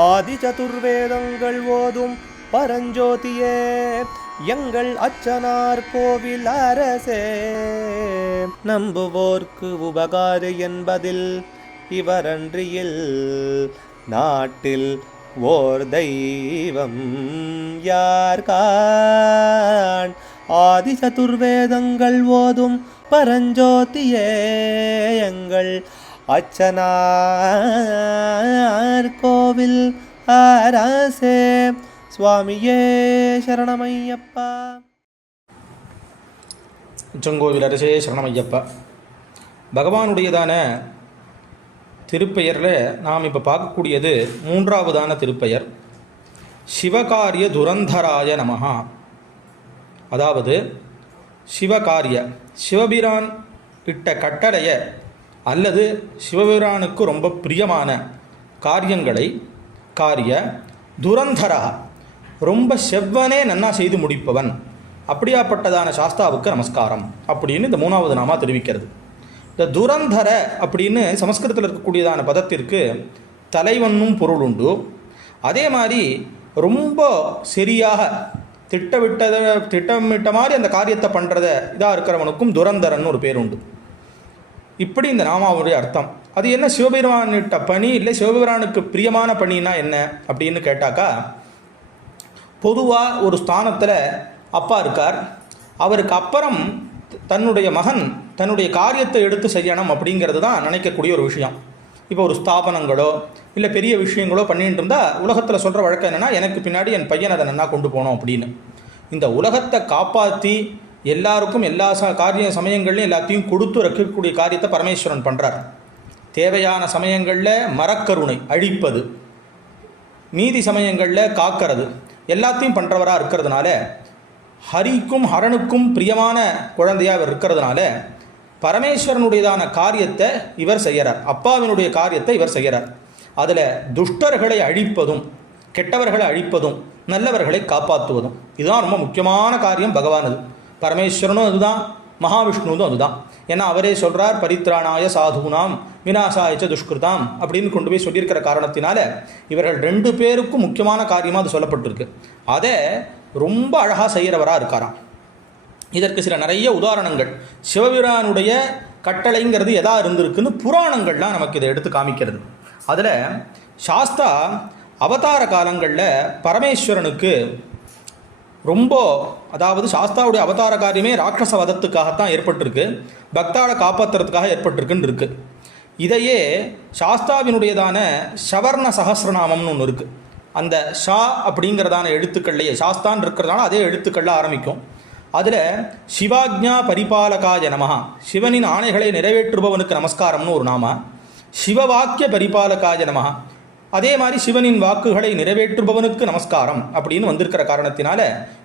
ஆதி சதுர்வேதங்கள் ஓதும் பரஞ்சோதியே எங்கள் அச்சனார் கோவில் அரசே. நம்புவோர்க்கு உபகாரி என்பதில் இவரன்றியில் நாட்டில் ஓர் தெய்வம் யார்கான். ஆதி சதுர்வேதங்கள் ஓதும் பரஞ்சோதியே எங்கள் அச்சனார் கோவில் அரசே. சுவாமியே சரணமையப்பா. உச்சங்கோவில் அரசே சரணமையப்பா. பகவானுடையதான திருப்பெயரில் நாம் இப்போ பார்க்கக்கூடியது மூன்றாவதான திருப்பெயர் சிவகாரிய துரந்தராய நமஹா. அதாவது சிவகாரிய, சிவபிரான் இட்ட கட்டளையை அல்லது சிவபிரானுக்கு ரொம்ப பிரியமான காரியங்களை காரிய துரந்தரா, ரொம்ப செவ்வனே நன்னா செய்து முடிப்பவன், அப்படியாப்பட்டதான சாஸ்தாவுக்கு நமஸ்காரம் அப்படின்னு இந்த மூணாவது நாமா தெரிவிக்கிறது. இந்த துரந்தர அப்படின்னு சமஸ்கிருதத்தில் இருக்கக்கூடியதான பதத்திற்கு தலைவனும் பொருள் உண்டு. அதே மாதிரி ரொம்ப சரியாக திட்டமிட்ட மாதிரி அந்த காரியத்தை பண்ணுறத இதாக இருக்கிறவனுக்கும் துரந்தரன் ஒரு பேர் உண்டு. இப்படி இந்த நாமாவுடைய அர்த்தம். அது என்ன சிவபெருமானிட்ட பணி, இல்லை சிவபெருமானுக்கு பிரியமான பணினா என்ன அப்படின்னு கேட்டாக்கா, பொதுவாக ஒரு ஸ்தானத்தில் அப்பா இருக்கார், அவருக்கு அப்புறம் தன்னுடைய மகன் தன்னுடைய காரியத்தை எடுத்து செய்யணும் அப்படிங்கிறது தான் நினைக்கக்கூடிய ஒரு விஷயம். இப்போ ஒரு ஸ்தாபனங்களோ இல்லை பெரிய விஷயங்களோ பண்ணிட்டு இருந்தால் உலகத்தில் சொல்கிற வழக்கம் என்னென்னா, எனக்கு பின்னாடி என் பையனை அதை நன்னா கொண்டு போகணும் அப்படின்னு. இந்த உலகத்தை காப்பாற்றி எல்லாருக்கும் எல்லா காரிய சமயங்கள்லையும் எல்லாத்தையும் கொடுத்து வைக்கக்கூடிய காரியத்தை பரமேஸ்வரன் பண்ணுறார். தேவையான சமயங்களில் மரக்கருணை அழிப்பது, மீதி சமயங்களில் காக்கிறது, எல்லாத்தையும் பண்ணுறவராக இருக்கிறதுனால, ஹரிக்கும் ஹரனுக்கும் பிரியமான குழந்தையாக இருக்கிறதுனால பரமேஸ்வரனுடையதான காரியத்தை இவர் செய்கிறார், அப்பாவினுடைய காரியத்தை இவர் செய்கிறார். அதில் துஷ்டர்களை அழிப்பதும் கெட்டவர்களை அழிப்பதும் நல்லவர்களை காப்பாற்றுவதும் இதுதான் ரொம்ப முக்கியமான காரியம் பகவானது. பரமேஸ்வரனும் அதுதான், மகாவிஷ்ணுவும் அதுதான். ஏன்னா அவரே சொல்கிறார், பரித்ராணாய சாதுனாம் விநாசாயச்ச துஷ்கிருதாம் அப்படின்னு கொண்டு போய் சொல்லியிருக்கிற காரணத்தினால இவர்கள் ரெண்டு பேருக்கும் முக்கியமான காரியமாக அது சொல்லப்பட்டிருக்கு. அதை ரொம்ப அழகாக செய்கிறவராக இருக்காராம். இதற்கு சில நிறைய உதாரணங்கள் சிவபிரானுடைய கட்டளைங்கிறது எதா இருந்திருக்குன்னு புராணங்கள்லாம் நமக்கு இதை எடுத்து காமிக்கிறது. அதில் சாஸ்தா அவதார காலங்களில் பரமேஸ்வரனுக்கு ரொம்ப, அதாவது சாஸ்தாவுடைய அவதார காரியமே ராட்சச வதத்துக்காகத்தான் ஏற்பட்டிருக்கு, பக்தாவை காப்பாற்றுறதுக்காக ஏற்பட்டிருக்குன்னு இருக்குது. இதையே சாஸ்தாவினுடையதான சவர்ண சகசிரநாமம்னு ஒன்று இருக்குது. அந்த ஷா அப்படிங்கிறதான எழுத்துக்கள்லையே சாஸ்தான் இருக்கிறதால அதே எழுத்துக்களில் ஆரம்பிக்கும். அதில் சிவாஜ்ஞா பரிபாலகாய நமஹா, சிவனின் ஆணைகளை நிறைவேற்றுபவனுக்கு நமஸ்காரம்னு ஒரு நாம. சிவவாக்கிய பரிபாலகாய நமஹா, அதே மாதிரி சிவனின் வாக்குகளை நிறைவேற்றுபவனுக்கு நமஸ்காரம் அப்படின்னு வந்திருக்கிற காரணத்தினால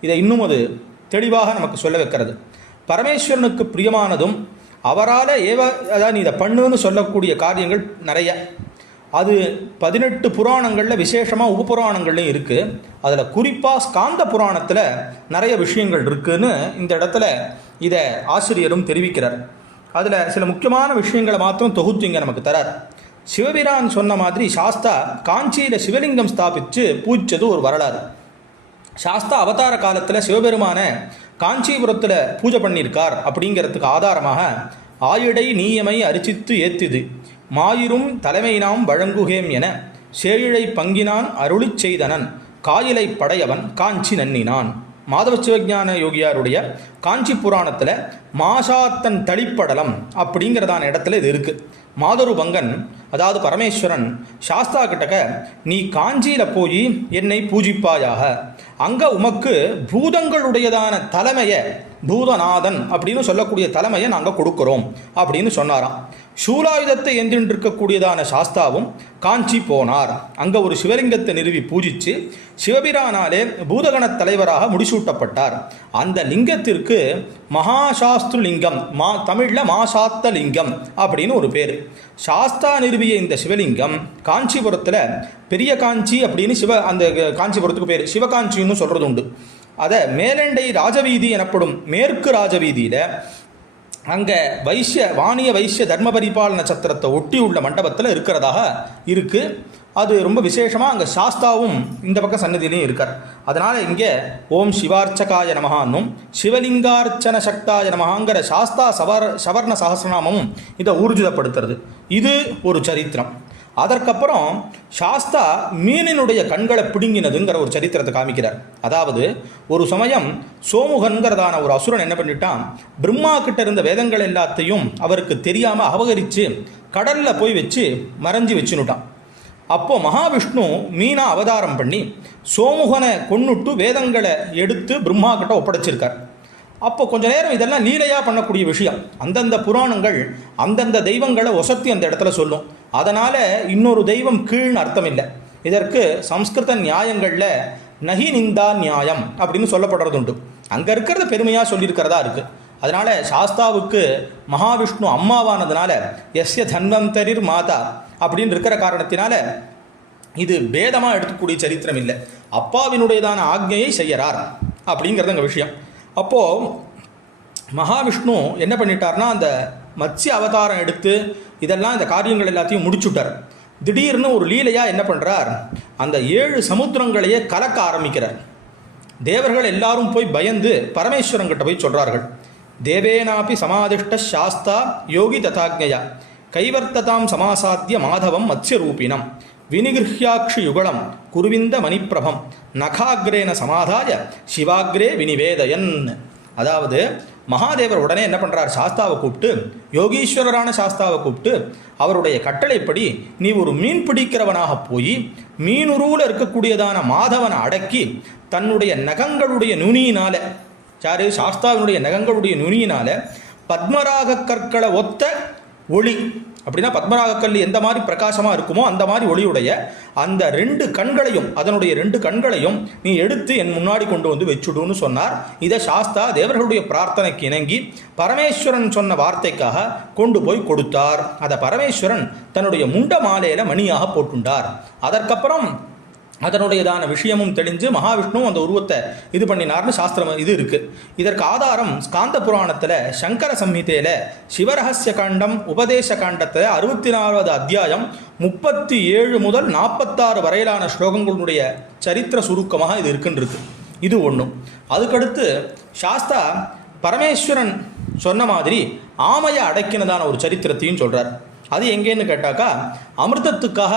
இதை இன்னும் அது தெளிவாக நமக்கு சொல்ல வைக்கிறது. பரமேஸ்வரனுக்கு பிரியமானதும் அவரால் அதாவது நீ இதை பண்ணுன்னு சொல்லக்கூடிய காரியங்கள் நிறைய, அது 18 புராணங்களில் விசேஷமாக உபபுராணங்கள்லையும் இருக்குது. அதில் குறிப்பாக ஸ்காந்த புராணத்தில் நிறைய விஷயங்கள் இருக்குதுன்னு இந்த இடத்துல இதை ஆசிரியரும் தெரிவிக்கிறார். அதில் சில முக்கியமான விஷயங்களை மாத்திரம் தொகுத்து இங்கே நமக்கு தரார். சிவபிரான் சொன்ன மாதிரி சாஸ்தா காஞ்சியில் சிவலிங்கம் ஸ்தாபித்து பூஜித்தது ஒரு வரலாறு. சாஸ்தா அவதார காலத்தில் சிவபெருமான காஞ்சிபுரத்தில் பூஜை பண்ணியிருக்கார் அப்படிங்கிறதுக்கு ஆதாரமாக ஆயிடை நீயமை அரிசித்து ஏத்திது மாயிரும் தலைமை நாம் வழங்குகேம் என சேயிழை பங்கினான் அருளிச் செய்தனன் காயிலை படையவன் காஞ்சி நன்னினான். மாதவ சிவஞான யோகியாருடைய காஞ்சி புராணத்தில் மாசாத்தன் தளிப்படலம் அப்படிங்கிறதான இடத்துல இது இருக்குது. மாதரு பங்கன், அதாவது பரமேஸ்வரன் சாஸ்தா கிட்டக்க, நீ காஞ்சியில் போய் என்னை பூஜிப்பாயாக, அங்கே உமக்கு பூதங்களுடையதான தலைமையை, பூதநாதன் அப்படின்னு சொல்லக்கூடிய தலைமையை நாங்கள் கொடுக்குறோம் அப்படின்னு சொன்னாராம். சூலாயுதத்தை எந்திருக்கக்கூடியதான சாஸ்தாவும் காஞ்சி போனார். அங்கே ஒரு சிவலிங்கத்தை நிறுவி பூஜித்து சிவபிரானாலே பூதகண தலைவராக முடிசூட்டப்பட்டார். அந்த லிங்கத்திற்கு மகாசாஸ்திரு லிங்கம், தமிழில் மாசாத்த லிங்கம் அப்படின்னு ஒரு பேர். சாஸ்தா நிறுவிய இந்த சிவலிங்கம் காஞ்சிபுரத்தில் பெரிய காஞ்சி அப்படின்னு அந்த காஞ்சிபுரத்துக்கு பேர் சிவகாஞ்சின்னு சொல்கிறது உண்டு. அதை மேலண்டை ராஜவீதி எனப்படும் மேற்கு ராஜவீதியில் அங்கே வாணிய வைசிய தர்ம பரிபாலன சத்திரத்தை ஒட்டி உள்ள மண்டபத்தில் இருக்கிறதாக இருக்குது. அது ரொம்ப விசேஷமாக அங்கே சாஸ்தாவும் இந்த பக்கம் சன்னதியிலையும் இருக்கார். அதனால் இங்கே ஓம் சிவார்ச்சகாய நமகான்னும் சிவலிங்கார்ச்சன சக்தாய நமகாங்கிற சாஸ்தா சவர்ண சகசிரநாமமும் இதை ஊர்ஜிதப்படுத்துறது. இது ஒரு சரித்திரம். அதற்கப்புறம் சாஸ்தா மீனினுடைய கண்களை பிடுங்கினதுங்கிற ஒரு சரித்திரத்தை காமிக்கிறார். அதாவது ஒரு சமயம் சோமுகன்கிறதான ஒரு அசுரன் என்ன பண்ணிட்டான், பிரம்மா கிட்ட இருந்த வேதங்கள் எல்லாத்தையும் அவருக்கு தெரியாமல் அபகரித்து கடலில் போய் வச்சு மறைஞ்சி வச்சுனுட்டான். அப்போது மகாவிஷ்ணு மீனா அவதாரம் பண்ணி சோமுகனை கொன்னுட்டு வேதங்களை எடுத்து பிரம்மா கிட்ட ஒப்படைச்சிருக்கார். அப்போ கொஞ்ச நேரம் இதெல்லாம் லீலையாக பண்ணக்கூடிய விஷயம். அந்தந்த புராணங்கள் அந்தந்த தெய்வங்களை ஒசத்தி அந்த இடத்துல சொல்லும். அதனால் இன்னொரு தெய்வம் கீழ்னு அர்த்தம் இல்லை. இதற்கு சம்ஸ்கிருத நியாயங்களில் நகி நிந்தா நியாயம் அப்படின்னு சொல்லப்படுறது உண்டு. அங்கே இருக்கிறத பெருமையாக சொல்லியிருக்கிறதா இருக்குது. அதனால் சாஸ்தாவுக்கு மகாவிஷ்ணு அம்மாவானதுனால எஸ்ய தன்வந்தரிர் மாதா அப்படின்னு இருக்கிற காரணத்தினால இது பேதமாக எடுக்கக்கூடிய சரித்திரம் இல்லை. அப்பாவினுடையதான ஆக்ஞையை செய்யறார் அப்படிங்கிறது அங்கே விஷயம். அப்போது மகாவிஷ்ணு என்ன பண்ணிட்டார்னா, அந்த மத்ஸ்ய அவதாரம் எடுத்து இதெல்லாம் இந்த காரியங்கள் எல்லாத்தையும் முடிச்சுட்டார். திடீர்னு ஒரு லீலையாக என்ன பண்ணுறார், அந்த 7 சமுத்திரங்களையே கலக்க ஆரம்பிக்கிறார். தேவர்கள் எல்லாரும் போய் பயந்து பரமேஸ்வரங்கிட்ட போய் சொல்கிறார்கள், தேவேனாபி சமாதிஷ்ட சாஸ்தா யோகி ததாக்ஞயா கைவர்த்ததாம் சமாசாத்திய மாதவம் மத்ஸ்யரூபினம் வினிகிருஹ்யாக்ஷி யுகலம் குருவிந்த மணிப்பிரபம் நகாகிரேன சமாதாய சிவாகிரே வினிவேதயன். அதாவது மகாதேவர் உடனே என்ன பண்ணுறார், சாஸ்தாவை கூப்பிட்டு, யோகீஸ்வரரான சாஸ்தாவை கூப்பிட்டு அவருடைய கட்டளைப்படி நீ ஒரு மீன் பிடிக்கிறவனாக போய் மீனுருவில் இருக்கக்கூடியதான மாதவனை அடக்கி தன்னுடைய நகங்களுடைய நுனியினால, சாரு சாஸ்தாவினுடைய நகங்களுடைய நுனியினால பத்மராக கற்களை ஒத்த ஒளி, அப்படின்னா பத்மராக கல் எந்த மாதிரி பிரகாசமாக இருக்குமோ அந்த மாதிரி ஒளியுடைய அந்த 2 கண்களையும், அதனுடைய 2 கண்களையும் நீ எடுத்து என் முன்னாடி கொண்டு வந்து வச்சுடுன்னு சொன்னார். இதை சாஸ்தா தேவர்களுடைய பிரார்த்தனைக்கு இணங்கி பரமேஸ்வரன் சொன்ன வார்த்தைக்காக கொண்டு போய் கொடுத்தார். அதை பரமேஸ்வரன் தன்னுடைய முண்ட மாலையில் மணியாக போட்டுண்டார். அதற்கப்புறம் அதனுடையதான விஷயமும் தெளிஞ்சு மகாவிஷ்ணு அந்த உருவத்தை இது பண்ணினார்னு சாஸ்திரம் இது இருக்குது. இதற்கு ஆதாரம் ஸ்காந்த புராணத்தில் சங்கர சம்ஹிதையில் சிவரகசிய காண்டம் உபதேச காண்டத்தில் 64வது அத்தியாயம் 37 முதல் 46 வரையிலான ஸ்லோகங்களுடைய சரித்திர சுருக்கமாக இது இருக்குன்னு. இது ஒன்றும். அதுக்கடுத்து சாஸ்தா பரமேஸ்வரன் சொன்ன மாதிரி ஆமையை அடக்கினதான ஒரு சரித்திரத்தையும் சொல்கிறார். அது எங்கேன்னு கேட்டாக்கா, அமிர்தத்துக்காக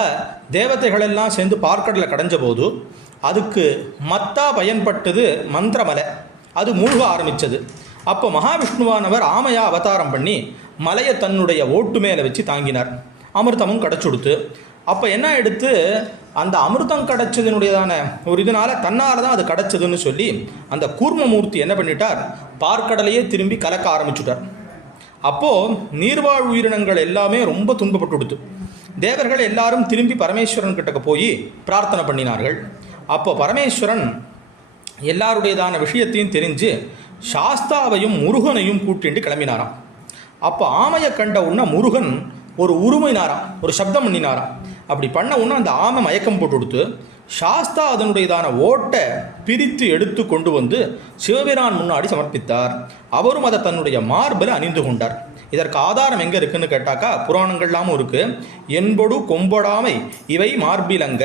தேவதைகளெல்லாம் சேர்ந்து பார்க்கடலில் கடைஞ்ச போது அதுக்கு மத்தா பயன்பட்டது மந்திரமலை, அது மூழ்க ஆரம்பித்தது. அப்போ மகாவிஷ்ணுவானவர் ஆமையா அவதாரம் பண்ணி மலையை தன்னுடைய ஓட்டு மேலே வச்சு தாங்கினார். அமிர்தமும் கிடச்சுடுத்து. அப்போ என்ன எடுத்து அந்த அமிர்தம் கிடச்சதுனுடையதான ஒரு இதனால தன்னால் தான் அது கிடச்சதுன்னு சொல்லி அந்த கூர்மமூர்த்தி என்ன பண்ணிட்டார், பார்க்கடலையே திரும்பி கலக்க ஆரம்பிச்சுட்டார். அப்போது நீர்வாழ் உயிரினங்கள் எல்லாமே ரொம்ப துன்பப்பட்டு கொடுத்து தேவர்கள் எல்லாரும் திரும்பி பரமேஸ்வரன் கிட்டக்க போய் பிரார்த்தனை பண்ணினார்கள். அப்போ பரமேஸ்வரன் எல்லாருடையதான விஷயத்தையும் தெரிஞ்சு சாஸ்தாவையும் முருகனையும் கூட்டிட்டு கிளம்பினாராம். அப்போ ஆமையை கண்ட உடனே முருகன் ஒரு உருமைனாராம், ஒரு சப்தம் பண்ணினாராம். அப்படி பண்ண உடனே அந்த ஆமை மயக்கம் போட்டு கொடுத்து சாஸ்தா அதனுடையதான ஓட்டை பிரித்து எடுத்து கொண்டு வந்து சிவபிரான் முன்னாடி சமர்ப்பித்தார். அவரும் அதை தன்னுடைய மார்பில் அணிந்து கொண்டார். இதற்கு ஆதாரம் எங்கே இருக்குன்னு கேட்டாக்கா, புராணங்கள்லாமும் இருக்குது. என்பொடு கொம்பொடாமை இவை மார்பிலங்க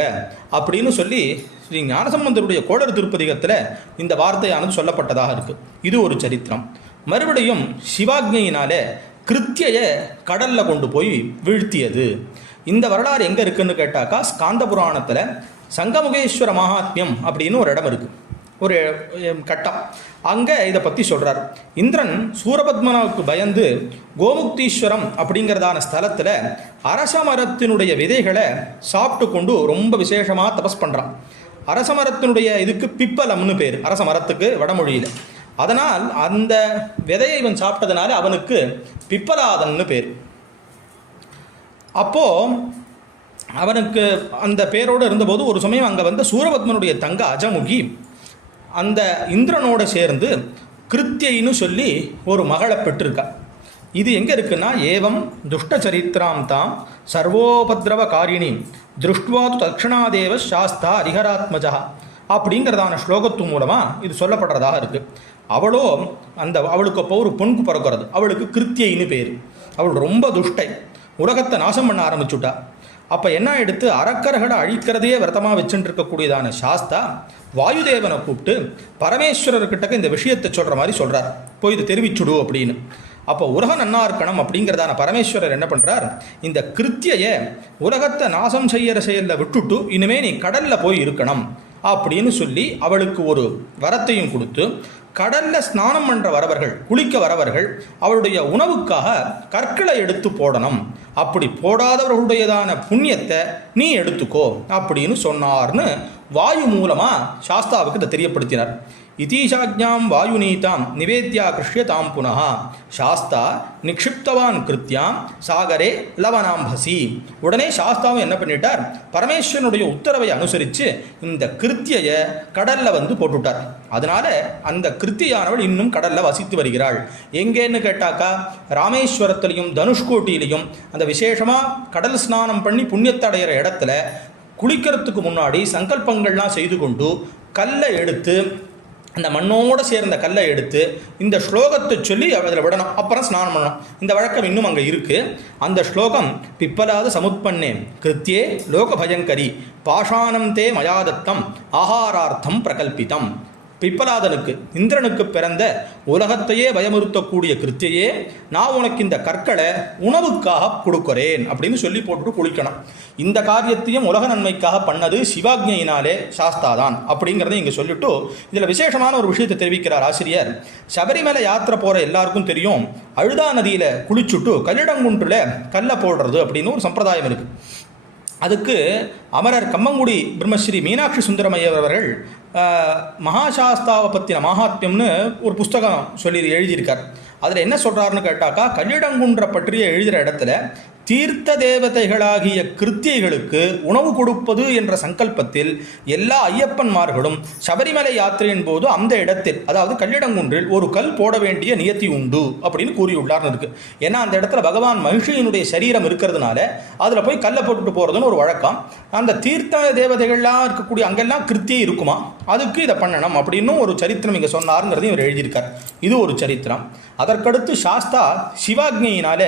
அப்படின்னு சொல்லி ஸ்ரீ ஞானசம்பந்தருடைய கோடர் திருப்பதிகத்தில் இந்த வார்த்தையானது சொல்லப்பட்டதாக இருக்குது. இது ஒரு சரித்திரம். மறுபடியும் சிவாக்ஞையினாலே கிருத்தியை கடலில் கொண்டு போய் வீழ்த்தியது. இந்த வரலாறு எங்கே இருக்குன்னு கேட்டாக்கா, ஸ்காந்த புராணத்தில் சங்கமுகேஸ்வர மகாத்மியம் அப்படின்னு ஒரு இடம் இருக்குது, ஒரு கட்டம். அங்கே இதை பற்றி சொல்கிறார். இந்திரன் சூரபத்மனாவுக்கு பயந்து கோமுக்தீஸ்வரம் அப்படிங்கிறதான ஸ்தலத்தில் அரச மரத்தினுடைய விதைகளை சாப்பிட்டு கொண்டு ரொம்ப விசேஷமாக தபஸ் பண்ணுறான். அரச மரத்தினுடைய இதுக்கு பிப்பலம்னு பேர், அரச மரத்துக்கு வடமொழியில். அதனால் அந்த விதையை இவன் சாப்பிட்டதுனால அவனுக்கு பிப்பலாதன்னு பேர். அப்போது அவனுக்கு அந்த பேரோடு இருந்தபோது ஒரு சமயம் அங்கே வந்த சூரபத்மனுடைய தங்க அஜமுகி அந்த இந்திரனோடு சேர்ந்து கிருத்தியைன்னு சொல்லி ஒரு மகளை பெற்றிருக்கா. இது எங்கே இருக்குன்னா, ஏவம் துஷ்ட சரித்திராம் தாம் சர்வோபத்ரவ காரிணி திருஷ்டுவாது தக்ஷணாதேவ சாஸ்தா ஹரிஹராத்மஜா அப்படிங்கிறதான ஸ்லோகத்து மூலமாக இது சொல்லப்படுறதாக இருக்குது. அவளோ அவளுக்கு அப்போ ஒரு பொண்கு பிறக்கிறது. அவளுக்கு கிருத்தியைன்னு பேர். அவள் ரொம்ப துஷ்டை, உலகத்தை நாசம் பண்ண ஆரம்பிச்சுட்டா. அப்போ என்ன எடுத்து அரக்கர்களை அழிக்கிறதையே விரதமாக வச்சுட்டு இருக்கக்கூடியதான சாஸ்தா வாயுதேவனை கூப்பிட்டு பரமேஸ்வரர்கிட்ட இந்த விஷயத்தை சொல்கிற மாதிரி சொல்கிறார், போய் இது தெரிவிச்சுடு அப்படின்னு. அப்போ உலக நன்னா இருக்கணும் அப்படிங்கிறதான பரமேஸ்வரர் என்ன பண்ணுறார், இந்த கிருத்தியை உலகத்தை நாசம் செய்கிற செயலில் விட்டுட்டு இனிமே நீ கடலில் போய் இருக்கணும் அப்படின்னு சொல்லி அவளுக்கு ஒரு வரத்தையும் கொடுத்து, கடலில் ஸ்நானம் பண்ணுற வரவர்கள், குளிக்க வரவர்கள் அவளுடைய உணவுக்காக கற்களை எடுத்து போடணும், அப்படி போடாதவர்களுடையதான புண்ணியத்தை நீ எடுத்துக்கோ அப்படின்னு சொன்னார்னு வாயு மூலமாக சாஸ்தாவுக்கு இதை தெரியப்படுத்தினார். இதீஷாஜ்ஞாம் வாயுநீதாம் நிவேத்யா கிருஷ்யதாம் புனः சாஸ்தா நிக்ஷிப்தவான் கிருத்தியாம் சாகரே லவனாம்பசி. உடனே சாஸ்தாவும் என்ன பண்ணிட்டார், பரமேஸ்வரனுடைய உத்தரவை அனுசரித்து இந்த கிருத்தியை கடலில் போட்டுட்டார். அதனால அந்த கிருத்தியானவள் இன்னும் கடலில் வசித்து வருகிறாள். எங்கேன்னு கேட்டாக்கா, ராமேஸ்வரத்திலையும் தனுஷ்கோட்டியிலையும் அந்த விசேஷமாக கடல் ஸ்நானம் பண்ணி புண்ணியத்தை அடைகிற இடத்துல குளிக்கிறதுக்கு முன்னாடி சங்கல்பங்கள்லாம் செய்து கொண்டு கல்லை எடுத்து, அந்த மண்ணோடு சேர்ந்த கல்லை எடுத்து இந்த ஸ்லோகத்தை சொல்லி அதில் விடணும், அப்புறம் ஸ்நானம் பண்ணணும். இந்த வழக்கம் இன்னும் அங்கே இருக்குது. அந்த ஸ்லோகம் பிப்பலாத சமுத்பன்னே கிருத்தியே லோக பயங்கரி பாஷாணம் தே மயாதத்தம் ஆகாரார்த்தம் பிரகல்பிதம். பிப்பலாதனுக்கு, இந்திரனுக்கு பிறந்த உலகத்தையே பயமுறுத்தக்கூடிய கிருத்தியே, நான் உனக்கு இந்த கற்களை உணவுக்காக கொடுக்குறேன் அப்படின்னு சொல்லி போட்டுட்டு குளிக்கணும். இந்த காரியத்தையும் உலக நன்மைக்காக பண்ணது சிவாக்ஞையினாலே சாஸ்தாதான் அப்படிங்கிறத இங்கே சொல்லிட்டு இதில் விசேஷமான ஒரு விஷயத்தை தெரிவிக்கிறார் ஆசிரியர். சபரிமலை யாத்திரை போகிற எல்லாருக்கும் தெரியும், அழுதா நதியில் குளிச்சுட்டு கல்லிடங்குன்றில் கல்லை போடுறது அப்படின்னு ஒரு சம்பிரதாயம் இருக்குது. அதுக்கு அமரர் கம்மங்குடி பிரம்மஸ்ரீ மீனாட்சி சுந்தரமையர் அவர்கள் மகாசாஸ்தாவை பற்றின மகாத்மியம்னு ஒரு புஸ்தகம் சொல்லி எழுதியிருக்கார். அதில் என்ன சொல்கிறாருன்னு கேட்டாக்கா, கல்லிடங்குன்ற பற்றிய எழுதுகிற இடத்துல தீர்த்த தேவதைகளாகிய கிருத்தியைகளுக்கு உணவு கொடுப்பது என்ற சங்கல்பத்தில் எல்லா ஐயப்பன்மார்களும் சபரிமலை யாத்திரையின் போது அந்த இடத்தில், அதாவது கல்லிடங்குன்றில் ஒரு கல் போட வேண்டிய நியத்தி உண்டு அப்படின்னு கூறியுள்ளார்னு இருக்கு. ஏன்னா அந்த இடத்துல பகவான் மகிஷியினுடைய சரீரம் இருக்கிறதுனால அதில் போய் கல்லை போட்டுட்டு போகிறதுன்னு ஒரு வழக்கம். அந்த தீர்த்த தேவதைகள்லாம் இருக்கக்கூடிய அங்கெல்லாம் கிருத்தியை இருக்குமா, அதுக்கு இதை பண்ணணும் அப்படின்னு ஒரு சரித்திரம் இங்கே சொன்னாருங்கிறதையும் இவர் எழுதியிருக்கார். இது ஒரு சரித்திரம். அதற்கடுத்து சாஸ்தா சிவாக்ஞையினால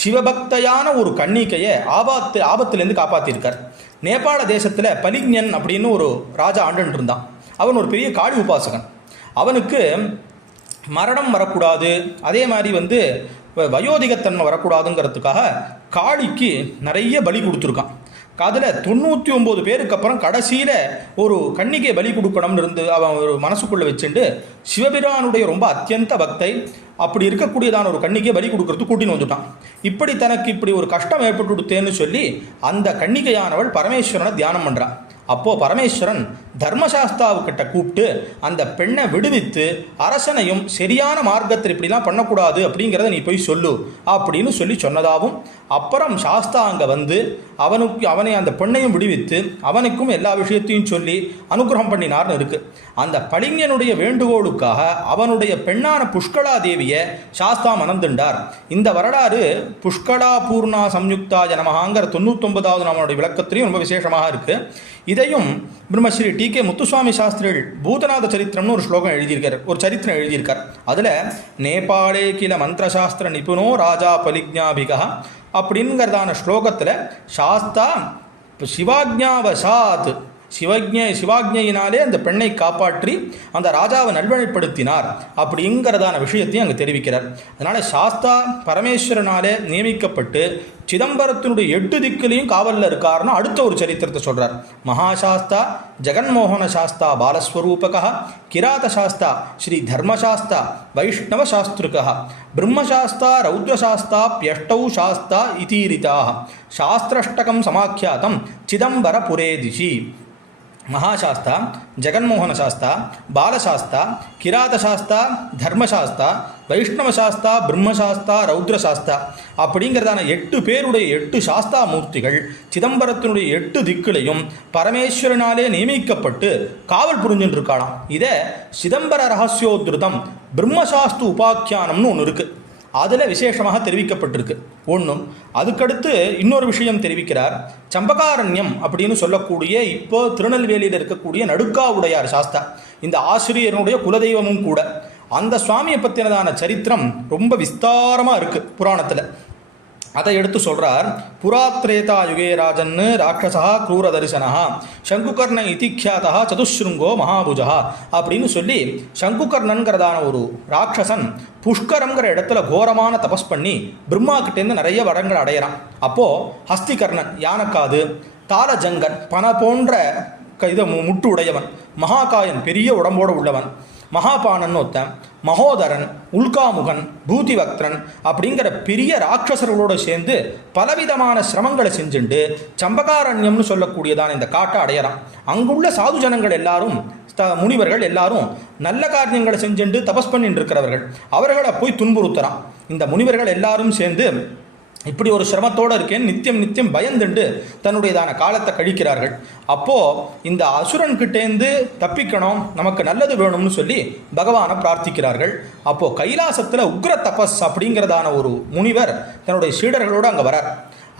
சிவபக்தையான ஒரு கன்னிகையை ஆபத்திலேருந்து காப்பாற்றியிருக்கார். நேபாள தேசத்தில் பலிஞன் அப்படின்னு ஒரு ராஜா ஆண்டுன்னு இருந்தான். அவன் ஒரு பெரிய காளி உபாசகன். அவனுக்கு மரணம் வரக்கூடாது, அதே மாதிரி வயோதிகத்தன்மை வரக்கூடாதுங்கிறதுக்காக காளிக்கு நிறைய பலி கொடுத்துருக்கான். அதில் 99 பேருக்கு அப்புறம் கடைசியில் ஒரு கன்னிகை பலி கொடுக்கணும்னு இருந்து அவன் ஒரு மனசுக்குள்ளே வச்சுட்டு சிவபிரானுடைய ரொம்ப அத்தியந்த பக்தை, அப்படி இருக்கக்கூடியதான ஒரு கன்னிகை பலி கொடுக்கறது கூட்டின்னு வந்துட்டான். இப்படி தனக்கு இப்படி ஒரு கஷ்டம் ஏற்பட்டு கொடுத்தேன்னு சொல்லி அந்த கன்னிகையானவள் பரமேஸ்வரனை தியானம் பண்ணுறான். அப்போது பரமேஸ்வரன் தர்மசாஸ்தாவுக்கிட்ட கூப்பிட்டு அந்த பெண்ணை விடுவித்து அரசனையும் சரியான மார்க்கத்தில் இப்படிலாம் பண்ணக்கூடாது அப்படிங்கிறத நீ போய் சொல்லு அப்படின்னு சொல்லி சொன்னதாகவும், அப்புறம் சாஸ்தா அங்கே அவனை அந்த பெண்ணையும் விடுவித்து அவனுக்கும் எல்லா விஷயத்தையும் சொல்லி அனுகிரகம் பண்ணினார்னு இருக்குது. அந்த பளிங்கனுடைய வேண்டுகோளுக்காக அவனுடைய பெண்ணான புஷ்கலா தேவியை சாஸ்தா மணந்துண்டார். இந்த வரலாறு புஷ்கலா பூர்ணா சம்யுக்தாய நமஹாங்கிற 99வது நாமனுடைய விளக்கத்திலையும் ரொம்ப விசேஷமாக இருக்குது. இதையும் பிரம்மஸ்ரீ டி.கே. முத்துசுவாமி சாஸ்திரிகள் பூதநாத சரித்திரம்னு ஒரு ஸ்லோகம் எழுதியிருக்கார், ஒரு சரித்திரம் எழுதியிருக்கார். அதில் நேபாளே கில மந்திரசாஸ்திர நிபுணோ ராஜா பலிஜ்ஞாபிகா அப்படிங்கிறதான ஸ்லோகத்தில் சாஸ்தா சிவாஜ்ஞாவசாத் சிவாஜ்ஞையினாலே அந்த பெண்ணை காப்பாற்றி அந்த ராஜாவை நல்வழிப்படுத்தினார் அப்படிங்கிறதான விஷயத்தையும் அங்கே தெரிவிக்கிறார். அதனால் சாஸ்தா பரமேஸ்வரனாலே நியமிக்கப்பட்டு சிதம்பரத்தினுடைய 8 திக்கிலையும் காவலில் இருக்காருன்னா அடுத்த ஒரு சரித்திரத்தை சொல்கிறார். மகாசாஸ்தா ஜெகன்மோகன சாஸ்தா பாலஸ்வரூபகா கிராத சாஸ்தா ஸ்ரீ தர்மசாஸ்தா வைஷ்ணவ சாஸ்திருகா பிரம்மசாஸ்தா ரௌத்ரசாஸ்தா பியஷ்டௌ சாஸ்தா இதீரிதாக சாஸ்திரஷ்டகம் சமாக்கியாதம் சிதம்பரபுரே திசி. மகாசாஸ்தா ஜெகன்மோகன சாஸ்தா பாலசாஸ்தா கிராதசாஸ்தா தர்மசாஸ்தா வைஷ்ணவசாஸ்தா பிரம்மசாஸ்தா ரௌத்ரசாஸ்தா அப்படிங்கிறதான 8 பேருடைய 8 சாஸ்தா மூர்த்திகள் சிதம்பரத்தினுடைய 8 திக்கிலையும் பரமேஸ்வரனாலே நியமிக்கப்பட்டு காவல் புரிஞ்சுட்டு இருக்காளாம். இதை சிதம்பர ரகசியோத்ருதம் பிரம்மசாஸ்து உபாக்கியானம்னு ஒன்று இருக்குது, அதில் விசேஷமாக தெரிவிக்கப்பட்டிருக்கு ஒன்றும். அதுக்கடுத்து இன்னொரு விஷயம் தெரிவிக்கிறார். சம்பகாரண்யம் அப்படின்னு சொல்லக்கூடிய இப்போ திருநெல்வேலியில் இருக்கக்கூடிய நடுக்காவுடையார் சாஸ்தா, இந்த ஆசிரியனுடைய குலதெய்வமும் கூட. அந்த சுவாமியை பற்றினதான சரித்திரம் ரொம்ப விஸ்தாரமாக இருக்குது புராணத்தில். அதை எடுத்து சொல்கிறார். புராத்ரேதா யுகே ராஜன்னு ராட்சசா க்ரூர தரிசனா சங்குகர்ண இதிக்யாதா சதுஸ்ருங்கோ மகாபுஜா அப்படின்னு சொல்லி சங்குகர்ணன்கிறதான ஒரு ராட்சசன் புஷ்கரம்ங்கிற இடத்துல கோரமான தபஸ் பண்ணி பிரம்மா கிட்டேருந்து நிறைய வரங்கள் அடையிறான். அப்போது ஹஸ்திகர்ணன் யானக்காது, தாளஜங்கன் பன போன்ற இதை முட்டு உடையவன், மகாகாயன் பெரிய உடம்போடு உள்ளவன், மகாபானன் ஒருத்தன், மகோதரன், உல்காமுகன், பூதிவக்திரன் அப்படிங்கிற பெரிய ராட்சசர்களோடு சேர்ந்து பலவிதமான சிரமங்களை செஞ்சுண்டு சம்பகாரண்யம்னு சொல்லக்கூடியதான இந்த காட்டை அடையறான். அங்குள்ள சாது ஜனங்கள் எல்லாரும் முனிவர்கள் எல்லாரும் நல்ல காரியங்களை செஞ்சுண்டு தபஸ் பண்ணிட்டு இருக்கிறவர்கள், அவர்களை போய் துன்புறுத்துறான். இந்த முனிவர்கள் எல்லாரும் சேர்ந்து இப்படி ஒரு சிரமத்தோடு இருக்கேன் நித்தியம் பயந்துண்டு தன்னுடையதான காலத்தை கழிக்கிறார்கள். அப்போது இந்த அசுரன்கிட்டேருந்து தப்பிக்கணும், நமக்கு நல்லது வேணும்னு சொல்லி பகவானை பிரார்த்திக்கிறார்கள். அப்போது கைலாசத்தில் உக்ர தபஸ் அப்படிங்கிறதான ஒரு முனிவர் தன்னுடைய சீடர்களோடு அங்கே வரார்.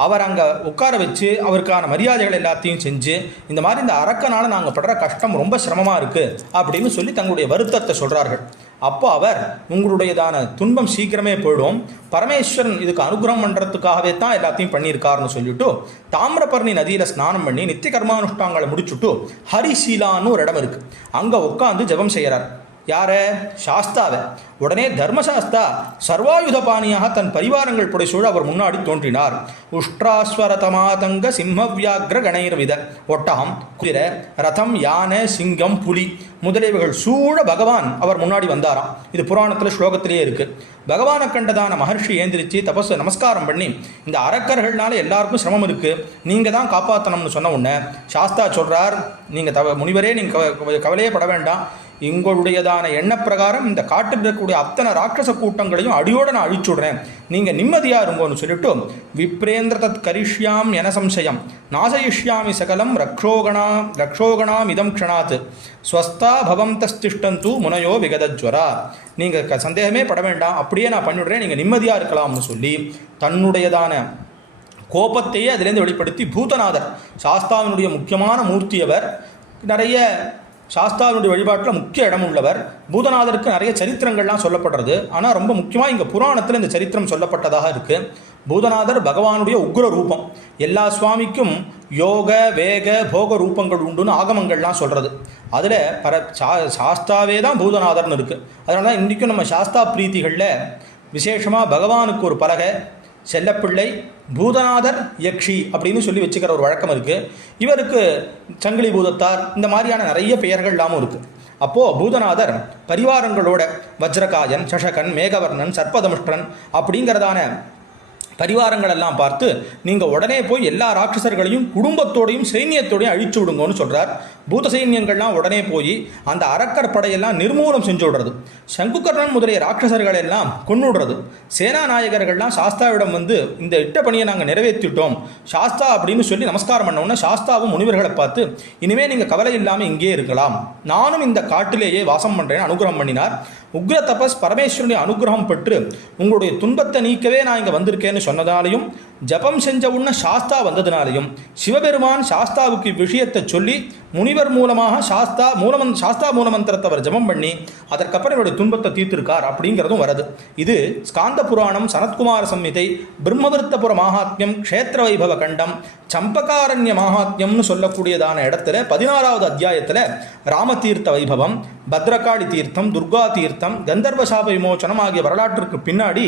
அவர் அங்கே உட்கார வச்சு அவருக்கான மரியாதைகள் எல்லாத்தையும் செஞ்சு இந்த மாதிரி இந்த அரக்கனால் நாங்கள் படுற கஷ்டம் ரொம்ப சிரமமாக இருக்குது அப்படின்னு சொல்லி தங்களுடைய வருத்தத்தை சொல்கிறார்கள். அப்போ அவர் உங்களுடையதான துன்பம் சீக்கிரமே போயிடும், பரமேஸ்வரன் இதுக்கு அனுகிரகம் பண்ணுறதுக்காகவே தான் எல்லாத்தையும் பண்ணியிருக்காருன்னு சொல்லிவிட்டு தாமிரபரணி நதியில் ஸ்நானம் பண்ணி நித்திய கர்மானுஷ்டாங்களை முடிச்சுட்டு ஹரிசீலான்னு ஒரு இடம் இருக்குது, அங்கே உட்காந்து ஜெபம் செய்கிறார். யார? சாஸ்தாவை. உடனே தர்மசாஸ்தா சர்வாயுத பாணியாக தன் பரிவாரங்கள் புடைசூழ அவர் முன்னாடி தோன்றினார். உஷ்ட்ராஸ்வரதமாதங்க சிம்மவியாகிர கணைர்வித ஒட்டகம், குதிரை, ரதம், யானை, சிங்கம், புலி முதலியவைகள் சூழ பகவான் அவர் முன்னாடி வந்தாராம். இது புராணத்தில் ஸ்லோகத்திலேயே இருக்குது. பகவானை கண்டதான மகர்ஷி ஏந்திரிச்சு தபஸ் நமஸ்காரம் பண்ணி இந்த அரக்கர்கள்னால எல்லாருக்கும் சிரமம் இருக்குது, நீங்கள் தான் காப்பாற்றணும்னு சொன்ன உடனே சாஸ்தா சொல்கிறார், நீங்கள் முனிவரே நீங்கள் கவலையே பட வேண்டாம், எங்களுடையதான எண்ண பிரகாரம் இந்த காட்டில் இருக்கக்கூடிய அத்தனை ராட்சச கூட்டங்களையும் அடியோடு நான் அழிச்சுடுறேன், நீங்கள் நிம்மதியாக இருங்கோன்னு சொல்லிட்டு விப்ரேந்திர தத் கரிஷ்யாம் என சம்சயம் நாசயிஷ்யாமி சகலம் ரக்ஷோகணாம் இதம் க்ஷணாத் ஸ்வஸ்தா பவந்தஸ்திஷ்டந்து முனையோ விகதஜ்வரா, நீங்கள் சந்தேகமே பட வேண்டாம், அப்படியே நான் பண்ணிவிடுறேன், நீங்கள் நிம்மதியாக இருக்கலாம்னு சொல்லி தன்னுடையதான கோபத்தையே அதிலேருந்து வெளிப்படுத்தி பூதநாதர் சாஸ்தாவினுடைய முக்கியமான மூர்த்தியவர், நிறைய சாஸ்தாவினுடைய வழிபாட்டில் முக்கிய இடம் உள்ளவர். பூதநாதருக்கு நிறைய சரித்திரங்கள்லாம் சொல்லப்படுறது. ஆனால் ரொம்ப முக்கியமாக இங்கே புராணத்தில் இந்த சரித்திரம் சொல்லப்பட்டதாக இருக்குது. பூதநாதர் பகவானுடைய உக்ர ரூபம். எல்லா சுவாமிக்கும் யோக வேக போக ரூபங்கள் உண்டுன்னு ஆகமங்கள்லாம் சொல்கிறது. அதில் சாஸ்தாவே தான் பூதநாதர்னு இருக்குது. அதனால தான் இன்றைக்கும் நம்ம சாஸ்தா பிரீத்திகளில் விசேஷமாக பகவானுக்கு ஒரு பலகை, செல்லப்பிள்ளை, பூதநாதர், யக்ஷி அப்படின்னு சொல்லி வச்சுக்கிற ஒரு வழக்கம் இருக்குது. இவருக்கு சங்கிலி பூதத்தார் இந்த மாதிரியான நிறைய பெயர்கள்லாமும் இருக்குது. அப்போது பூதநாதர் பரிவாரங்களோட வஜ்ரகாயன், சஷகன், மேகவர்ணன், சர்ப்பதமுஷ்டன் அப்படிங்கிறதான பரிவாரங்கள் எல்லாம் பார்த்து நீங்கள் உடனே போய் எல்லா ராட்சசர்களையும் குடும்பத்தோடையும் சைன்யத்தோடையும் அழிச்சு விடுங்கன்னு சொல்கிறார். பூத சைன்யங்கள்லாம் உடனே போய் அந்த அரக்கர் படையெல்லாம் நிர்மூலம் செஞ்சு விடுறது. சங்குகர்ணன் முதலிய ராட்சசர்கள் எல்லாம் கொன்னுடுறது. சேனாநாயகர்கள்லாம் சாஸ்தாவிடம் வந்து இந்த இட்ட பணியை நாங்கள் நிறைவேற்றிட்டோம் சாஸ்தா அப்படின்னு சொல்லி நமஸ்காரம் பண்ணோன்னா சாஸ்தாவும் முனிவர்களை பார்த்து இனிமேல் நீங்கள் கவலை இல்லாமல் இங்கே இருக்கலாம், நானும் இந்த காட்டிலேயே வாசம் பண்ணுறேன்னு அனுகிரகம் பண்ணினார். உக்ர தபஸ் பரமேஸ்வரனுடைய அனுகிரகம் பெற்று உங்களுடைய துன்பத்தை நீக்கவே நான் இங்கே வந்திருக்கேன்னு சொன்னதாலையும் ஜபம் செஞ்ச உடனே சாஸ்தா வந்ததுனாலையும் சிவபெருமான் சாஸ்தாவுக்கு விஷயத்தை சொல்லி முனிவர் மூலமாக சாஸ்தா மூலமந்திரத்தை அவர் ஜபம் பண்ணி அதற்கப்புறம் இவருடைய துன்பத்தை தீர்த்திருக்கார் அப்படிங்கிறதும் வருது. இது ஸ்காந்த புராணம், சனத்குமார சம்ஹிதை, பிரம்மவிருத்தபுர மாஹாத்மியம், க்ஷேத்திர வைபவ கண்டம், சம்பகாரண்ய மாஹாத்மியம்னு சொல்லக்கூடியதான இடத்துல 16வது அத்தியாயத்தில் ராமதீர்த்த வைபவம், பத்ரகாளி தீர்த்தம், துர்கா தீர்த்தம், கந்தர்வசாப விமோச்சனம் ஆகிய வரலாற்றுக்கு பின்னாடி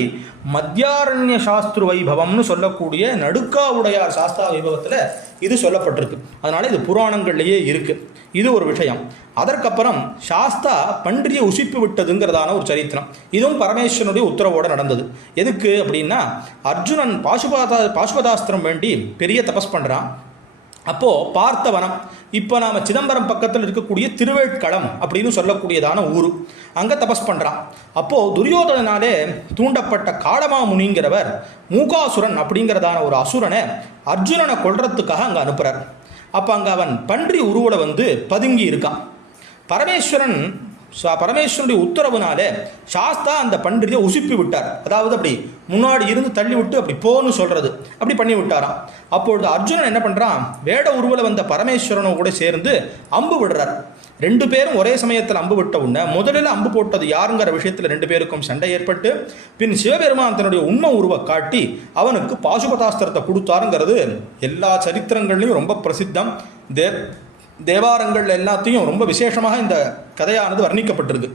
மத்தியாரண்ய சாஸ்திர வைபவம்னு சொல்லக்கூடிய நடுக்காவுடையார் சாஸ்தா வைபவத்தில் இது சொல்லப்பட்டிருக்கு. அதனால இது புராணங்கள்லேயே இருக்கு. இது ஒரு விஷயம். அதற்கப்புறம் சாஸ்தா பன்றியை உசிப்பு விட்டதுங்கிறதான ஒரு சரித்திரம். இதுவும் பரமேஸ்வரனுடைய உத்தரவோடு நடந்தது. எதுக்கு அப்படின்னா அர்ஜுனன் பாசுபதாஸ்திரம் வேண்டி பெரிய தபஸ் பண்ணுறான். அப்போது பார்த்தவனம், இப்போ நாம் சிதம்பரம் பக்கத்தில் இருக்கக்கூடிய திருவேட்களம் அப்படின்னு சொல்லக்கூடியதான ஊர், அங்கே தபஸ் பண்ணுறான். அப்போது துரியோதனாலே தூண்டப்பட்ட காளமாமுனிங்கிறவர் மூகாசுரன் அப்படிங்கிறதான ஒரு அசுரனை அர்ஜுனனை கொல்றதுக்காக அங்கே அனுப்புகிறார். அப்போ அங்கே அவன் பன்றி உருவில் வந்து பதுங்கி இருக்கான். பரமேஸ்வரனுடைய உத்தரவுனாலே சாஸ்தா அந்த பன்றியை உசுப்பி விட்டார். அதாவது அப்படி முன்னாடி இருந்து தள்ளி விட்டு அப்படி போன்னு சொல்கிறது, அப்படி பண்ணி விட்டாராம். அப்பொழுது அர்ஜுனன் என்ன பண்ணுறான், வேட உருவில் வந்த பரமேஸ்வரனோ கூட சேர்ந்து அம்பு விடுறார். 2 பேரும் ஒரே சமயத்தில் அம்பு விட்ட உடனே முதலில் அம்பு போட்டது யாருங்கிற விஷயத்தில் 2 பேருக்கும் சண்டை ஏற்பட்டு பின் சிவபெருமான் தன்னுடைய உண்மை உருவ காட்டி அவனுக்கு பாசுபதாஸ்திரத்தை கொடுத்தாருங்கிறது எல்லா சரித்திரங்கள்லையும் ரொம்ப பிரசித்தம். தேவாரங்கள் எல்லாத்தையும் ரொம்ப விசேஷமாக இந்த கதையானது வர்ணிக்கப்பட்டிருக்கு.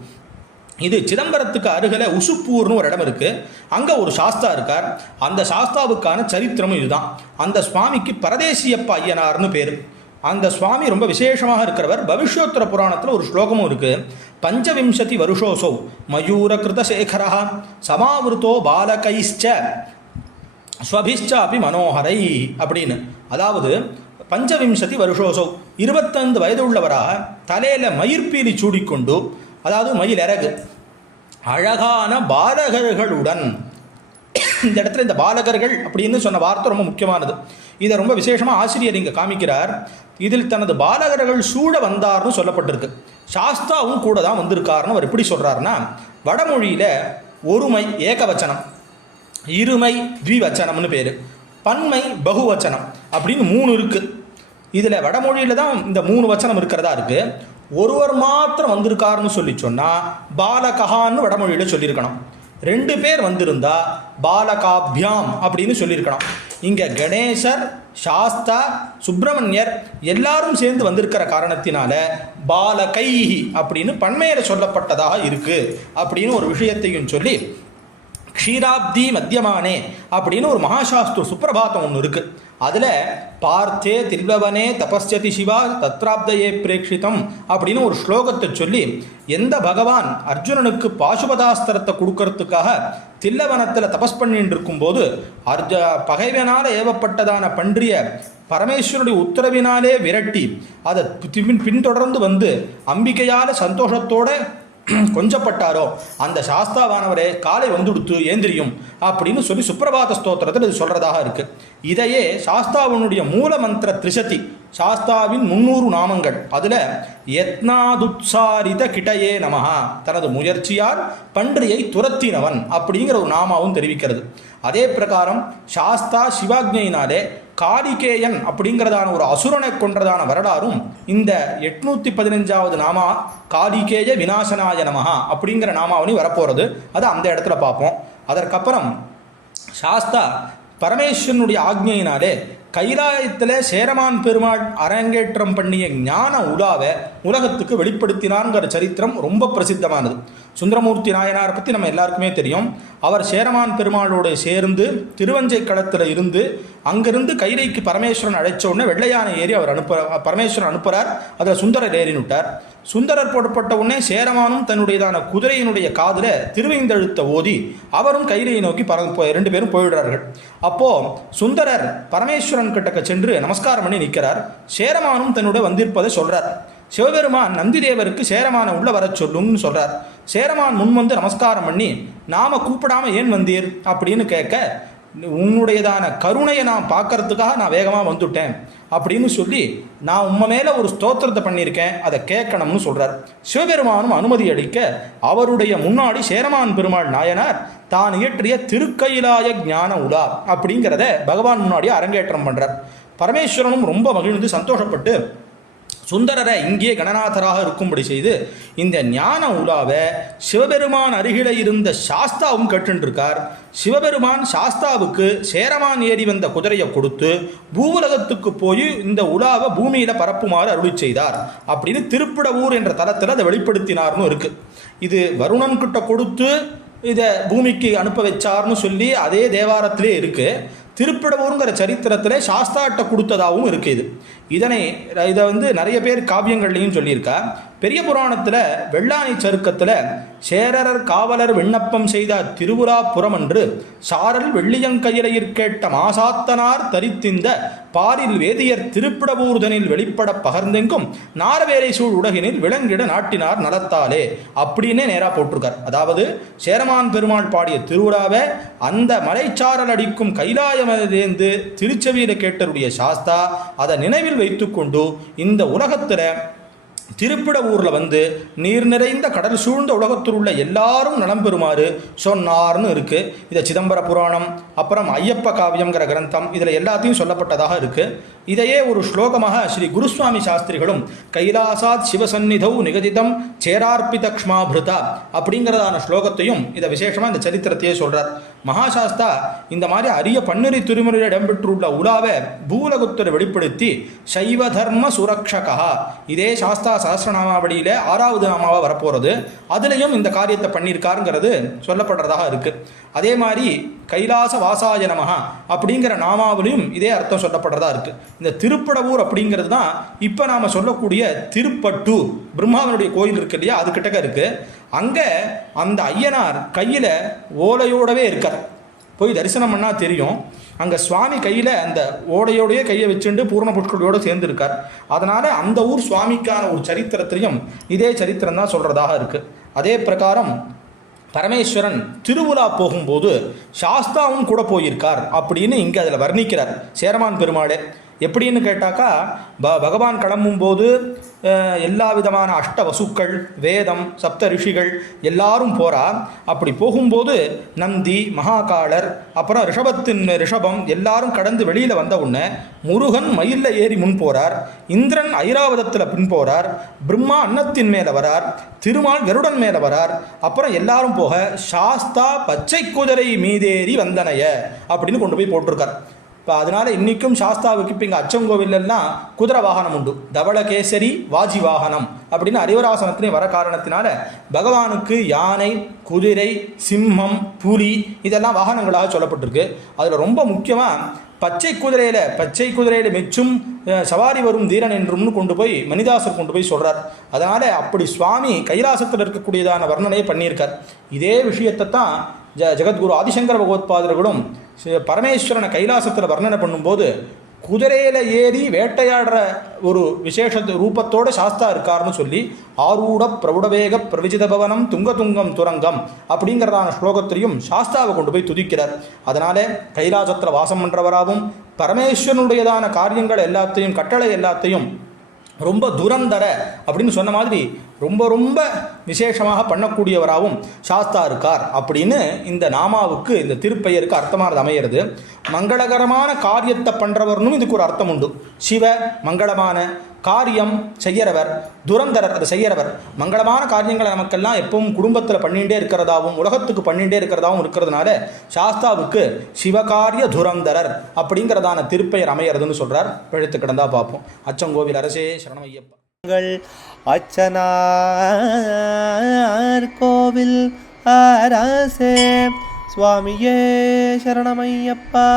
இது சிதம்பரத்துக்கு அருகில் உசுப்பூர்னு ஒரு இடம் இருக்குது. அங்கே ஒரு சாஸ்தா இருக்கார். அந்த சாஸ்தாவுக்கான சரித்திரமும் இதுதான். அந்த சுவாமிக்கு பரதேசியப்ப ஐயனார்னு பேர். அந்த சுவாமி ரொம்ப விசேஷமாக இருக்கிறவர். பவிஷ்யோத்தர புராணத்தில் ஒரு ஸ்லோகமும் இருக்குது. பஞ்சவிம்சதி வருஷோசௌ மயூர கிருதசேகரா சமாவிருத்தோ பாலகைஷ்ச ஸ்வபிஷ்சாபி மனோகரை அப்படின்னு. அதாவது பஞ்சவிம்சதி வருஷோசௌ 25 வயது உள்ளவராக தலையில் மயிர்பீலி சூடிக்கொண்டு, அதாவது மயில் இறகு, அழகான பாலகர்களுடன். இந்த இடத்துல இந்த பாலகர்கள் அப்படின்னு சொன்ன வார்த்தை ரொம்ப முக்கியமானது. இதை ரொம்ப விசேஷமாக ஆசிரியர் இங்கே காமிக்கிறார். இதில் தனது பாலகர்கள் சூழ வந்தார்னு சொல்லப்பட்டிருக்கு. சாஸ்தாவும் கூட தான் வந்திருக்காருன்னு அவர் எப்படி சொல்கிறாருன்னா, வடமொழியில் ஒருமை ஏகவச்சனம், இருமை த்விவச்சனம்னு பேர், பன்மை பகுவச்சனம் அப்படின்னு 3 இருக்குது. இதில் வடமொழியில் தான் இந்த 3 வச்சனம் இருக்கிறதா இருக்குது. ஒருவர் மாத்திரம் வந்திருக்காருன்னு சொல்லி சொன்னால் பாலகஹான்னு வடமொழியில் சொல்லியிருக்கணும். 2 பேர் வந்திருந்தா பாலகாபியாம் அப்படின்னு சொல்லியிருக்கணும். இங்கே கணேசர், சாஸ்தா, சுப்பிரமணியர் எல்லாரும் சேர்ந்து வந்திருக்கிற காரணத்தினால பாலகைஹி அப்படின்னு பன்மையில் சொல்லப்பட்டதாக இருக்குது அப்படின்னு ஒரு விஷயத்தையும் சொல்லி, க்ஷீராப்தி மத்தியமானே அப்படின்னு ஒரு மகாசாஸ்திர சுப்பிரபாதம் ஒன்று இருக்குது. அதில் பார்த்தே தில்வவனே தபஸ்யதி சிவா தத்ராப்தயே பிரேட்சிதம் அப்படின்னு ஒரு ஸ்லோகத்தை சொல்லி, எந்த பகவான் அர்ஜுனனுக்கு பாசுபதாஸ்திரத்தை கொடுக்கறதுக்காக தில்லவனத்தில் தபஸ் பண்ணிட்டு இருக்கும்போது பகைவனால் ஏவப்பட்டதான பன்றிய பரமேஸ்வருடைய உத்தரவினாலே விரட்டி அதை பின்தொடர்ந்து வந்து அம்பிகையால் சந்தோஷத்தோட கொஞ்சப்பட்டாரோ அந்த சாஸ்தாவானவரே காலை வந்துடுத்து ஏந்திரியும் அப்படின்னு சொல்லி சுப்பிரபாத ஸ்தோத்திரத்தில் இது சொல்கிறதாக இருக்குது. இதையே சாஸ்தாவனுடைய மூல மந்திர திரிசதி, சாஸ்தாவின் 300 நாமங்கள், அதில் யத்னாதுத்சாரித கிட்டயே நமஹா, தனது முயற்சியால் பன்றியை துரத்தினவன் அப்படிங்கிற ஒரு நாமாவும் தெரிவிக்கிறது. அதே பிரகாரம் சாஸ்தா சிவாக்ஞையினாலே காலிகேயன் அப்படிங்கிறதான ஒரு அசுரனை கொன்றதான வரலாறும் இந்த 815வது நாமா காலிகேய விநாசனாய நமஹா அப்படிங்கிற நாமாவனி வரப்போகிறது. அதை அந்த இடத்துல பார்ப்போம். அதற்கப்புறம் சாஸ்தா பரமேஸ்வரனுடைய ஆக்ஞையினாலே கைலாயத்தில் சேரமான் பெருமாள் அரங்கேற்றம் பண்ணிய ஞான உலாவை உலகத்துக்கு வெளிப்படுத்தினான்கிற சரித்திரம் ரொம்ப பிரசித்தமானது. சுந்தரமூர்த்தி நாயனாரை பற்றி நம்ம எல்லாருக்குமே தெரியும். அவர் சேரமான் பெருமாளோடு சேர்ந்து திருவஞ்சை களத்தில் இருந்து அங்கிருந்து கைலைக்கு பரமேஸ்வரன் அழைச்ச உடனே வெள்ளையானை ஏறி அவர் பரமேஸ்வரன் அனுப்புகிறார். அதில் சுந்தரர் ஏறினுட்டார். சுந்தரர் போடப்பட்ட உடனே சேரமானும் தன்னுடையதான குதிரையினுடைய காதில் திருவைந்தெழுத்த ஓதி அவரும் கைலையை நோக்கி 2 பேரும் போயிடுறார்கள். அப்போது சுந்தரர் பரமேஸ்வரன் கிட்டக்க சென்று நமஸ்காரம் பண்ணி நிற்கிறார். சேரமானும் தன்னுடைய வந்திருப்பதை சொல்கிறார். சிவபெருமான் நந்திதேவருக்கு சேரமான உள்ள வர சொல்லுன்னு சொல்கிறார். சேரமான் முன் வந்து நமஸ்காரம் பண்ணி, நாம கூப்பிடாமல் ஏன் வந்தீர் அப்படின்னு கேட்க, உன்னுடையதான கருணையை நான் பார்க்கறதுக்காக நான் வேகமாக வந்துட்டேன் அப்படின்னு சொல்லி, நான் உண்மை மேலே ஒரு ஸ்தோத்திரத்தை பண்ணியிருக்கேன், அதை கேட்கணும்னு சொல்கிறார். சிவபெருமானும் அனுமதி அளிக்க அவருடைய முன்னாடி சேரமான் பெருமாள் நாயனார் தான் இயற்றிய திருக்கைலாய ஞான உலா அப்படிங்கிறத பகவான் முன்னாடி அரங்கேற்றம் பண்ணுறார். பரமேஸ்வரனும் ரொம்ப மகிழ்ந்து சந்தோஷப்பட்டு சுந்தரரை இங்கே கணநாதராக இருக்கும்படி செய்து இந்த ஞான உலாவை சிவபெருமான் அருகில இருந்த சாஸ்தாவும் கேட்டுருக்கார். சிவபெருமான் சாஸ்தாவுக்கு சேரமான் ஏறி வந்த குதிரையை கொடுத்து பூவுலகத்துக்கு போய் இந்த உலாவை பூமியில் பரப்புமாறு அருளி செய்தார் அப்படின்னு திருப்பிடவூர் என்ற தலத்தில் அதை வெளிப்படுத்தினார்னு இருக்குது. இது வருணன்கிட்ட கொடுத்து இதை பூமிக்கு அனுப்ப வச்சார்னு சொல்லி அதே தேவாரத்திலே இருக்குது. திருப்பிடவூருங்கிற சரித்திரத்தில் சாஸ்தாட்ட கொடுத்ததாகவும் இருக்குது. இதை நிறைய பேர் காவியங்கள்லையும் சொல்லியிருக்கா. பெரிய புராணத்தில் வெள்ளாணி சருக்கத்தில் சேரரர் காவலர் விண்ணப்பம் செய்த திருவுராப்புறம் என்று சாரல் வெள்ளியங்கையிலையிற் கேட்ட மாசாத்தனார் தரித்திந்த பாரில் வேதியர் திருப்பிடவூர்தனில் வெளிப்பட பகர்ந்தெங்கும் நாரவேலை சூழ் உலகினில் விளங்கிட நாட்டினார் நலத்தாலே அப்படின்னே நேராக போட்டிருக்கார். அதாவது சேரமான் பெருமாள் பாடிய திருவுராவை அந்த மலைச்சாரல் அடிக்கும் கைலாயமேந்து திருச்செவியில் கேட்டருடைய சாஸ்தா அதை நினைவில் வைத்துக்கொண்டு இந்த உலகத்தில் திருப்பிட ஊரில் வந்து நீர் நிறைந்த கடல் சூழ்ந்த உலகத்தில் உள்ள எல்லாரும் நலம் பெறுமாறு சொன்னார்னு இருக்குது. இதை சிதம்பர புராணம், அப்புறம் ஐயப்ப காவியங்கிற கிரந்தம், இதில் எல்லாத்தையும் சொல்லப்பட்டதாக இருக்குது. இதையே ஒரு ஸ்லோகமாக ஸ்ரீ குருசுவாமி சாஸ்திரிகளும் கைலாசாத் சிவசந்நிதௌ நிகதிதம் சேரார்பிதக்ஷ்மாபிருதா அப்படிங்கிறதான ஸ்லோகத்தையும் இதை விசேஷமாக இந்த சரித்திரத்தையே சொல்கிறார். மகாசாஸ்தா இந்த மாதிரி அரிய பன்னிரு திருமுறையில் இடம்பெற்றுள்ள உலாவை பூலகுத்தரை வெளிப்படுத்தி சைவ தர்ம சுரக்ஷகா, இதே சாஸ்தா சஹஸ்ரநாமாவளியில் 6வது நாமாவாக வரப்போகிறது, அதுலேயும் இந்த காரியத்தை பண்ணியிருக்காருங்கிறது சொல்லப்படுறதாக இருக்குது. அதே மாதிரி கைலாச வாசாய நமஹா அப்படிங்கிற நாமாவிலையும் இதே அர்த்தம் சொல்லப்படுறதா இருக்குது. இந்த திருப்படவூர் அப்படிங்கிறது தான் இப்போ நாம் சொல்லக்கூடிய திருப்பட்டூர், பிரம்மாவனுடைய கோயில் இருக்கு இல்லையா, அது கிட்டக்க இருக்குது. அங்கே அந்த ஐயனார் கையில் ஓலையோடவே இருக்கார். போய் தரிசனம் பண்ணால் தெரியும். அங்கே சுவாமி கையில் அந்த ஓடையோடையே கையை வச்சுட்டு பூர்ண புஷ்கரோடு சேர்ந்துருக்கார். அதனால் அந்த ஊர் சுவாமிக்கான ஒரு சரித்திரத்திலையும் இதே சரித்திரம் தான் சொல்கிறதாக இருக்குது. அதே பிரகாரம் பரமேஸ்வரன் திருவிழா போகும்போது சாஸ்தாவும் கூட போயிருக்கார் அப்படின்னு இங்கே அதில் வர்ணிக்கிறார் சேரமான் பெருமாளே. எப்படின்னு கேட்டாக்கா, பகவான் கிளம்பும்போது எல்லா விதமான அஷ்ட வசுக்கள், வேதம், சப்த ரிஷிகள் எல்லாரும் போகிறா. அப்படி போகும்போது நந்தி, மகாகாலர், அப்புறம் ரிஷபத்தின் ரிஷபம் எல்லாரும் கடந்து வெளியில் வந்த உடனே முருகன் மயிலில் ஏறி முன் போகிறார், இந்திரன் ஐராவதத்தில் பின் போகிறார், பிரம்மா அன்னத்தின் மேலே வரார், திருமால் கருடன் மேலே வரார். அப்புறம் எல்லாரும் போக சாஸ்தா பச்சை குதிரை மீதேறி வந்தனைய அப்படின்னு கொண்டு போய் போட்டிருக்கார். இப்போ அதனால் இன்றைக்கும் சாஸ்தாவுக்கு இப்போ இங்கே அச்சங்கோவிலெல்லாம் குதிரை வாகனம் உண்டு. தவளகேசரி வாஜி வாகனம் அப்படின்னு அறிவராசனத்திலே வர காரணத்தினால பகவானுக்கு யானை, குதிரை, சிம்மம், புலி இதெல்லாம் வாகனங்களாக சொல்லப்பட்டிருக்கு. அதில் ரொம்ப முக்கியமாக பச்சை குதிரையில் மெச்சும் சவாரி வரும் தீரன் என்றும்னு கொண்டு போய் மணிதாசர் கொண்டு போய் சொல்கிறார். அதனால் அப்படி சுவாமி கைலாசத்தில் இருக்கக்கூடியதான வர்ணனையை பண்ணியிருக்கார். இதே விஷயத்தை தான் ஜெகத்குரு ஆதிசங்கர பகவத்பாதர்களும் பரமேஸ்வரனை கைலாசத்தில் வர்ணனை பண்ணும்போது குதிரையில் ஏறி வேட்டையாடுற ஒரு விசேஷ ரூபத்தோடு சாஸ்தா இருக்காருன்னு சொல்லி ஆரூட பிரபுடவேக பிரவிஜித பவனம் துங்கம் துரங்கம் அப்படிங்கிறதான ஸ்லோகத்திலையும் சாஸ்தாவை கொண்டு போய் துதிக்கிறார். அதனால் கைலாசத்தில் வாசம் பண்ணுறவராகவும் பரமேஸ்வரனுடையதான காரியங்கள் எல்லாத்தையும், கட்டளை எல்லாத்தையும் ரொம்ப துரந்தர அப்படின்னு சொன்ன மாதிரி ரொம்ப ரொம்ப விசேஷமாக பண்ணக்கூடியவராகவும் சாஸ்தா இருக்கார் அப்படின்னு இந்த நாமாவுக்கு, இந்த திருப்பெயருக்கு அர்த்தமானது அமையிறது. மங்களகரமான காரியத்தை பண்ணுறவர்னும் இதுக்கு ஒரு அர்த்தம் உண்டு. சிவ மங்களமான காரியம் செய்யறவர், துரந்தரர் அதை செய்யறவர். மங்களமான காரியங்களை நமக்கெல்லாம் எப்பவும் குடும்பத்தில் பண்ணிகிட்டே இருக்கிறதாகவும் உலகத்துக்கு பண்ணிகிட்டே இருக்கிறதாகவும் இருக்கிறதுனால சாஸ்தாவுக்கு சிவகாரிய துரந்தரர் அப்படிங்கிறதான திருப்பெயர் அமையிறதுன்னு சொல்கிறார். பழுத்து கிடந்தா பார்ப்போம். அச்சங்கோவில் அரசே சரணமையப்பா. அச்சனார் கோவில் அரசே சுவாமியே சரணமையப்பா.